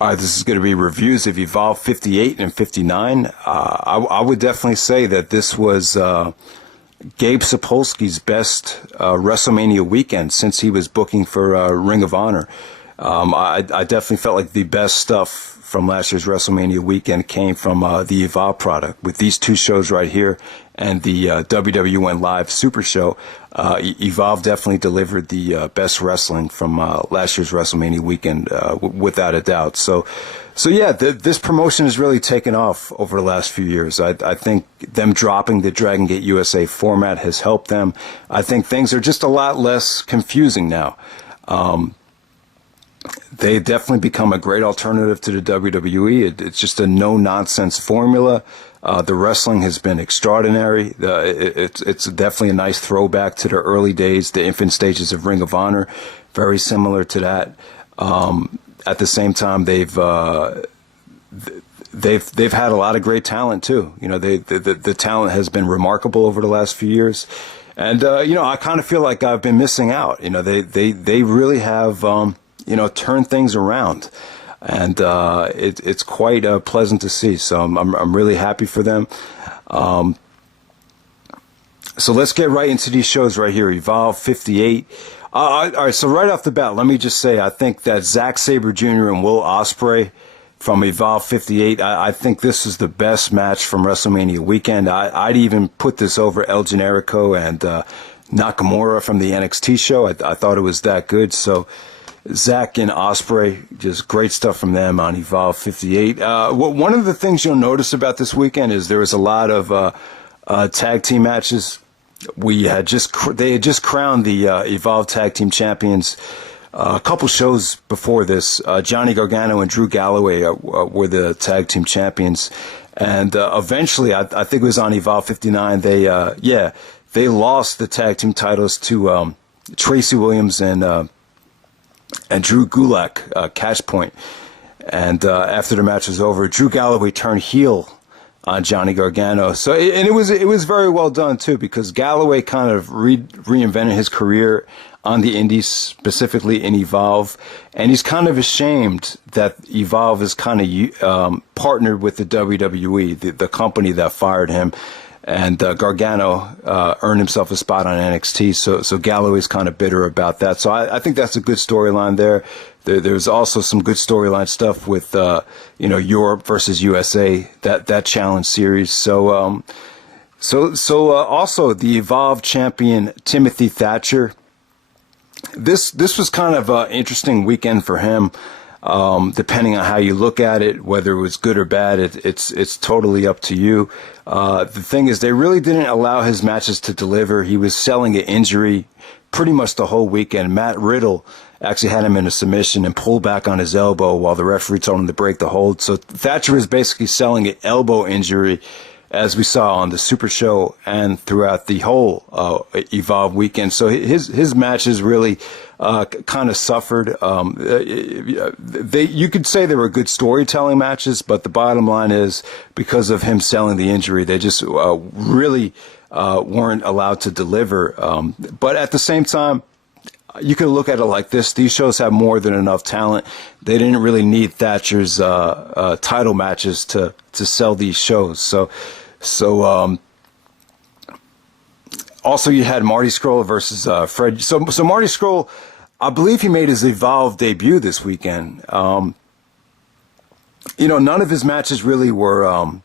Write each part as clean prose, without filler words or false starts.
This is going to be reviews of Evolve 58 and 59. I would definitely say that this was Gabe Sapolsky's best WrestleMania weekend since he was booking for Ring of Honor. I definitely felt like the best stuff from last year's WrestleMania weekend came from the Evolve product. With these two shows right here and the WWN Live Super Show, Evolve definitely delivered the best wrestling from last year's WrestleMania weekend, without a doubt. So yeah, this promotion has really taken off over the last few years. I think them dropping the Dragon Gate USA format has helped them. I think things are just a lot less confusing now. They definitely become a great alternative to the WWE. It's just a no-nonsense formula. The wrestling has been extraordinary. It's definitely a nice throwback to the early days, the infant stages of Ring of Honor, very similar to that. At the same time, they've had a lot of great talent too. You know, the talent has been remarkable over the last few years, and I kind of feel like I've been missing out. You know, they really have turn things around, and it's quite pleasant to see. So I'm really happy for them. So let's get right into these shows right here. Evolve 58. All right, so right off the bat, let me just say I think that Zack Sabre Jr. and Will Ospreay from Evolve 58, I think this is the best match from WrestleMania weekend. I'd even put this over El Generico and Nakamura from the NXT show. I thought it was that good. So Zack and Ospreay, just great stuff from them on Evolve 58. One of the things you'll notice about this weekend is there was a lot of tag team matches. They had just crowned the Evolve Tag Team Champions a couple shows before this. Johnny Gargano and Drew Galloway were the Tag Team Champions, and eventually, I think it was on Evolve 59. They lost the tag team titles to Tracy Williams and Drew Gulak, Catch Point. And after the match was over, Drew Galloway turned heel on Johnny Gargano. So it was very well done too, because Galloway kind of reinvented his career on the indies, specifically in Evolve, and he's kind of ashamed that Evolve is kind of partnered with the WWE, the company that fired him. And Gargano earned himself a spot on NXT, so Galloway's kind of bitter about that. So I think that's a good storyline there. There's also some good storyline stuff with Europe versus USA, that challenge series. So also the Evolve champion Timothy Thatcher. This was kind of an interesting weekend for him. Depending on how you look at it, whether it was good or bad, it's totally up to you. The thing is, they really didn't allow his matches to deliver. He was selling an injury pretty much the whole weekend. Matt Riddle actually had him in a submission and pulled back on his elbow while the referee told him to break the hold. So Thatcher is basically selling an elbow injury, as we saw on the Super Show and throughout the whole Evolve weekend. So his matches really kind of suffered. You could say they were good storytelling matches, but the bottom line is, because of him selling the injury, they just really weren't allowed to deliver. But at the same time, you could look at it like this: these shows have more than enough talent. They didn't really need Thatcher's title matches to sell these shows. So also you had Marty Scurll versus Fred. So Marty Scurll, I believe he made his Evolve debut this weekend. None of his matches really were.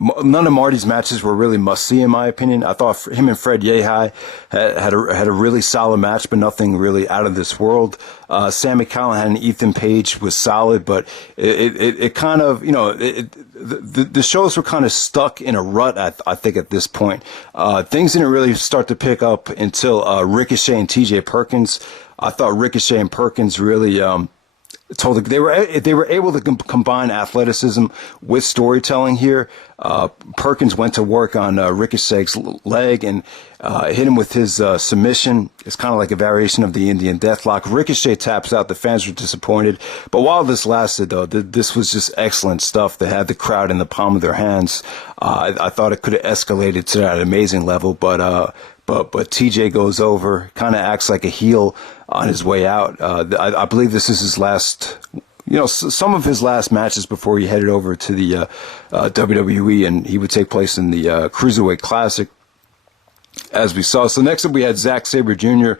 None of Marty's matches were really must-see, in my opinion. I thought him and Fred Yehi had a really solid match, but nothing really out of this world. Sami Callihan and Ethan Paige was solid, but it kind of, the shows were kind of stuck in a rut, I think, at this point. Things didn't really start to pick up until Ricochet and TJ Perkins. I thought Ricochet and Perkins really they were able to combine athleticism with storytelling here. Perkins went to work on Ricochet's leg and hit him with his submission. It's kind of like a variation of the Indian Deathlock. Ricochet taps out. The fans were disappointed. But while this lasted, though, this was just excellent stuff. They had the crowd in the palm of their hands. I thought it could have escalated to that amazing level, but TJ goes over, kind of acts like a heel on his way out. I believe this is his last some of his last matches before he headed over to the WWE, and he would take place in the Cruiserweight Classic, as we saw. So next up we had Zack Sabre Jr.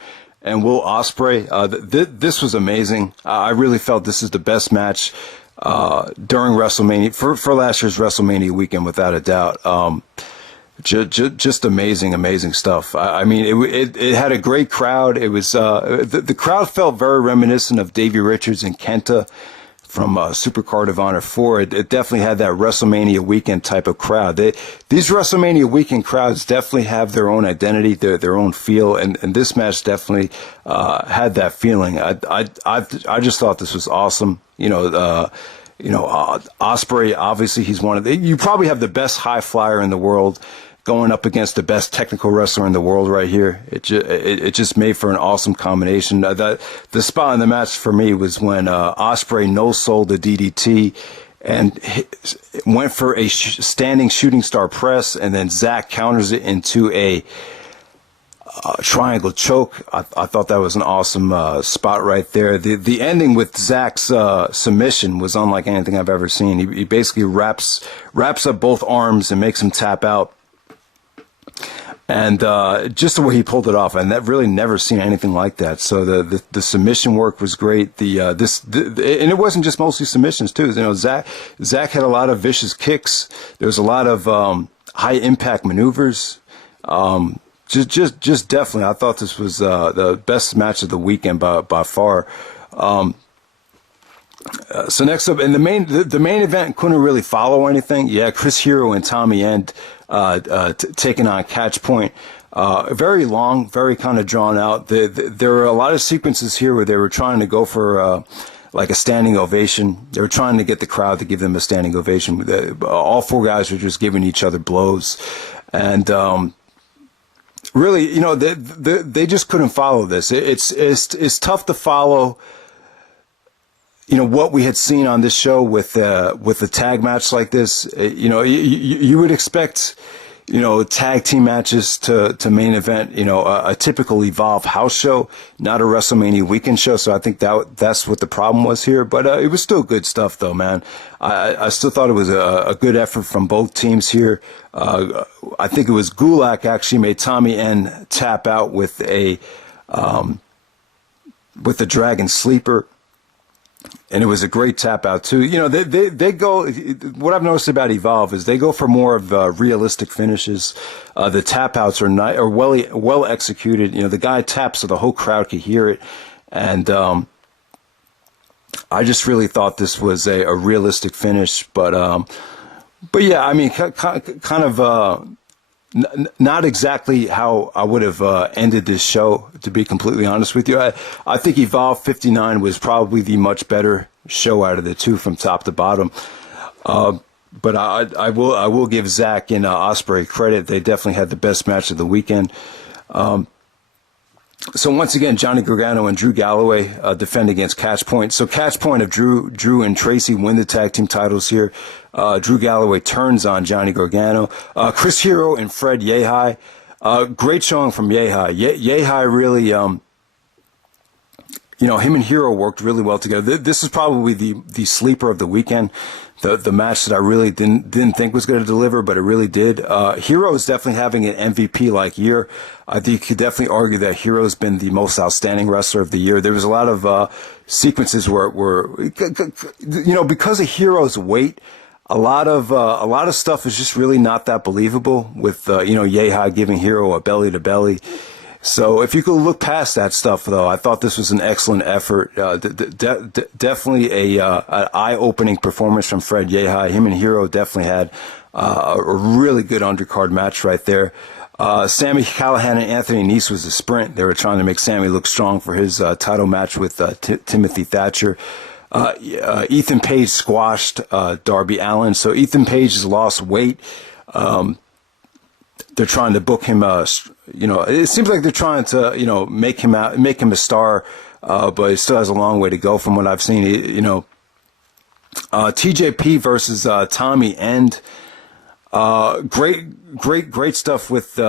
and Will Ospreay. This was amazing. I really felt this is the best match during WrestleMania, for last year's WrestleMania weekend, without a doubt. Just amazing stuff. I mean, it had a great crowd. It was the crowd felt very reminiscent of Davey Richards and Kenta from Supercard of Honor 4. It definitely had that WrestleMania weekend type of crowd. These WrestleMania weekend crowds definitely have their own identity, their own feel, and this match definitely had that feeling. I just thought this was awesome. Ospreay, obviously he's one of you probably have the best high flyer in the world going up against the best technical wrestler in the world right here. It just made for an awesome combination. The spot in the match for me was when Ospreay no-sold the DDT and went for a standing shooting star press, and then Zack counters it into a triangle choke. I thought that was an awesome spot right there. The ending with Zack's submission was unlike anything I've ever seen. He basically wraps up both arms and makes him tap out. And just the way he pulled it off, and that really never seen anything like that. So the submission work was great. And it wasn't just mostly submissions too. Zack had a lot of vicious kicks. There was a lot of high impact maneuvers. Just definitely, I thought this was the best match of the weekend by far. So next up, and the main event couldn't really follow anything. Yeah, Chris Hero and Tommy End taking on Catch Point. Very long, very kind of drawn out. There were a lot of sequences here where they were trying to go for like a standing ovation. They were trying to get the crowd to give them a standing ovation. All four guys were just giving each other blows, and really, they just couldn't follow this. It's tough to follow. What we had seen on this show with a tag match like this. You would expect, tag team matches to main event, a typical Evolve house show, not a WrestleMania weekend show. So I think that's what the problem was here. But it was still good stuff, though, man. I still thought it was a good effort from both teams here. I think it was Gulak actually made Tommy N tap out with the Dragon Sleeper. And it was a great tap out too. They go. What I've noticed about Evolve is they go for more of realistic finishes. The tap outs are well executed. The guy taps so the whole crowd could hear it, and I just really thought this was a realistic finish. But yeah, I mean, kind of. Not exactly how I would have ended this show, to be completely honest with you. I think Evolve 59 was probably the much better show out of the two from top to bottom. But I will give Zack and Ospreay credit. They definitely had the best match of the weekend. So once again, Johnny Gargano and Drew Galloway defend against Catch Point. So Catch Point of Drew and Tracy win the tag team titles here. Drew Galloway turns on Johnny Gargano. Chris Hero and Fred Yehi. Great showing from Yehi. Yehi really, him and Hero worked really well together. This is probably the sleeper of the weekend. The match that I really didn't think was going to deliver, but it really did. Hero is definitely having an MVP-like year. I think you could definitely argue that Hero's been the most outstanding wrestler of the year. There was a lot of sequences where because of Hero's weight, a lot of stuff is just really not that believable. With Yehi giving Hero a belly to belly. So if you could look past that stuff, though, I thought this was an excellent effort. Definitely an eye-opening performance from Fred Yehi. Him and Hero definitely had a really good undercard match right there. Sami, Callihan, and Anthony Nese was a sprint. They were trying to make Sami look strong for his title match with Timothy Thatcher. Ethan Page squashed Darby Allin. So Ethan Page has lost weight. They're trying to book him. It seems like they're trying to, make him a star, but he still has a long way to go from what I've seen. TJP versus Tommy End. Great stuff with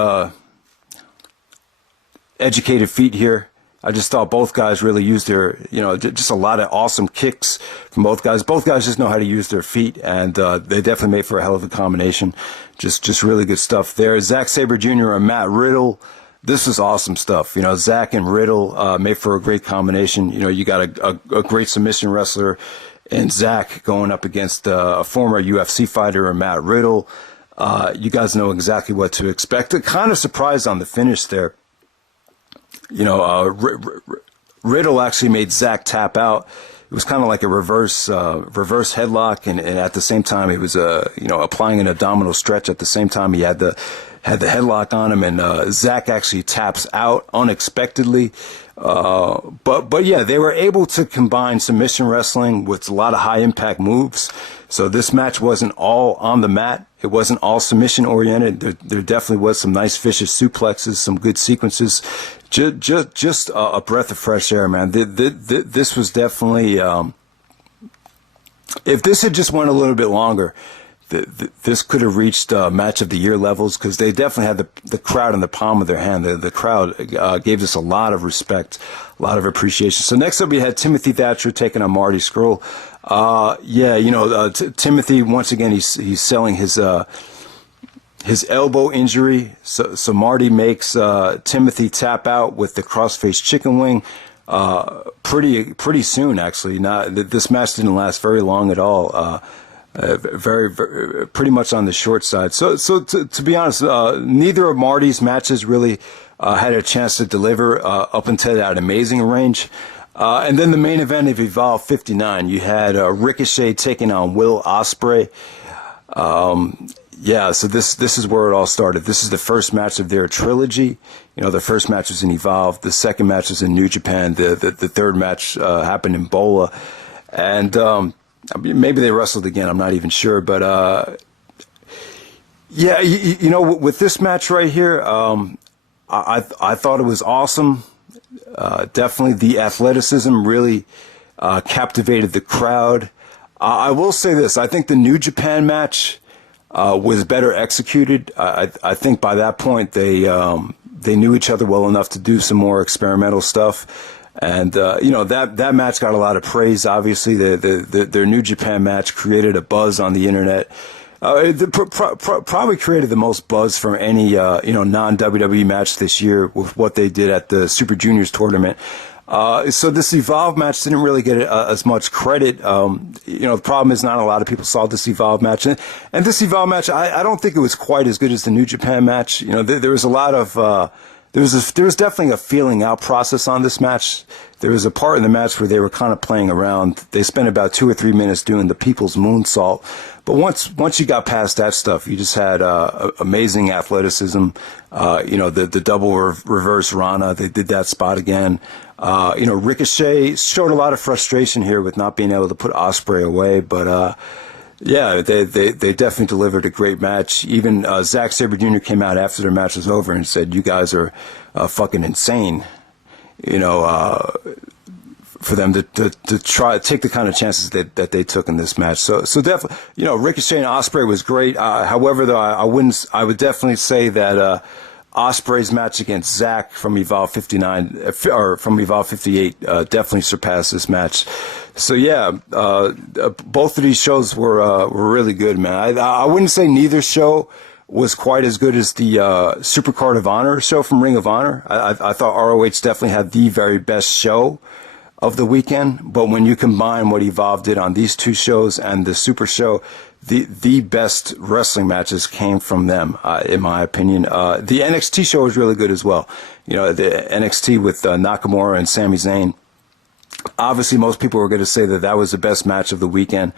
educated feet here. I just thought both guys really used their, just a lot of awesome kicks from both guys. Both guys just know how to use their feet, and they definitely made for a hell of a combination. Just really good stuff there. Zack Sabre Jr. and Matt Riddle. This was awesome stuff. Zack and Riddle made for a great combination. You got a great submission wrestler in Zack going up against a former UFC fighter, Matt Riddle. You guys know exactly what to expect. Kind of surprised on the finish there. Riddle actually made Zack tap out. It was kind of like a reverse headlock, and at the same time, he was applying an abdominal stretch. At the same time, he had the headlock on him, and Zack actually taps out unexpectedly. But yeah, they were able to combine submission wrestling with a lot of high impact moves. So this match wasn't all on the mat. It wasn't all submission oriented. There definitely was some nice vicious suplexes, some good sequences. Just a breath of fresh air, man. This was definitely, if this had just went a little bit longer, this could have reached match of the year levels, because they definitely had the crowd in the palm of their hand. The crowd gave us a lot of respect, a lot of appreciation. So next up we had Timothy Thatcher taking on Marty Scurll. Timothy, once again, he's selling his elbow injury. So Marty makes Timothy tap out with the crossface chicken wing pretty soon, actually. This match didn't last very long at all. Very, pretty much on the short side. So to be honest, neither of Marty's matches really had a chance to deliver up until that amazing range. And then the main event of Evolve 59, you had Ricochet taking on Will Ospreay. So this is where it all started. This is the first match of their trilogy. The first match was in Evolve. The second match was in New Japan. The third match happened in Bola. And maybe they wrestled again. I'm not even sure. But with this match right here, I thought it was awesome. Definitely the athleticism really captivated the crowd. I will say this. I think the New Japan match was better executed. I think by that point they knew each other well enough to do some more experimental stuff. And that match got a lot of praise. Obviously, their New Japan match created a buzz on the internet. It probably created the most buzz from any non-WWE match this year with what they did at the Super Juniors tournament. So this Evolve match didn't really get as much credit. The problem is not a lot of people saw this Evolve match, and this Evolve match, I don't think it was quite as good as the New Japan match. There was a lot of there was definitely a feeling out process on this match. There was a part in the match where they were kind of playing around. They spent about 2 or 3 minutes doing the People's Moonsault. But once you got past that stuff, you just had amazing athleticism. The double reverse Rana, they did that spot again. Ricochet showed a lot of frustration here with not being able to put Ospreay away, but they definitely delivered a great match. Even Zack Sabre Jr. came out after their match was over and said, "You guys are fucking insane." For them to try to take the kind of chances that they took in this match. So definitely, Ricochet and Ospreay was great. However, though, I would definitely say that Ospreay's match against Zack from Evolve 59 or from Evolve 58 definitely surpassed this match. So yeah, both of these shows were really good, man. I wouldn't say neither show was quite as good as the Supercard of Honor show from Ring of Honor. I thought ROH definitely had the very best show of the weekend, but when you combine what Evolve did on these two shows and the Super show, the best wrestling matches came from them, in my opinion. The NXT show was really good as well. The NXT with Nakamura and Sami Zayn. Obviously, most people were going to say that was the best match of the weekend.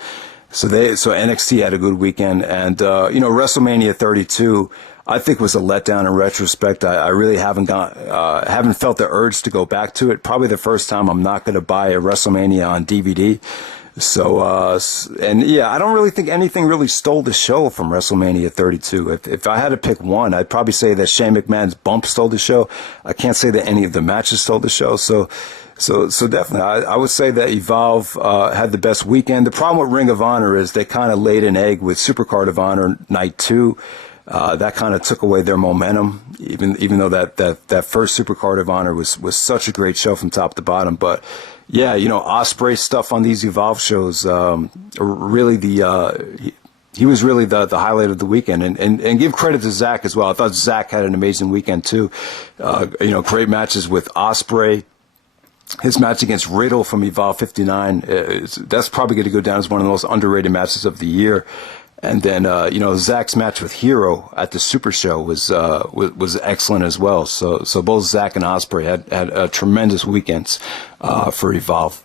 So NXT had a good weekend, and WrestleMania 32, I think, was a letdown in retrospect. I really haven't felt the urge to go back to it. Probably the first time I'm not going to buy a WrestleMania on DVD. So I don't really think anything really stole the show from WrestleMania 32. If I had to pick one, I'd probably say that Shane McMahon's bump stole the show. I can't say that any of the matches stole the show. So definitely, I would say that Evolve had the best weekend. The problem with Ring of Honor is they kind of laid an egg with Supercard of Honor Night 2. that kind of took away their momentum, even though that first Supercard of Honor was such a great show from top to bottom. But yeah, Ospreay stuff on these Evolve shows, really he was really the highlight of the weekend, and give credit to Zack as well. I thought Zack had an amazing weekend too. Great matches with Ospreay. His match against Riddle from Evolve 59, that's probably going to go down as one of the most underrated matches of the year. And then, Zack's match with Hero at the Super Show was excellent as well. So both Zack and Ospreay had tremendous weekends for Evolve.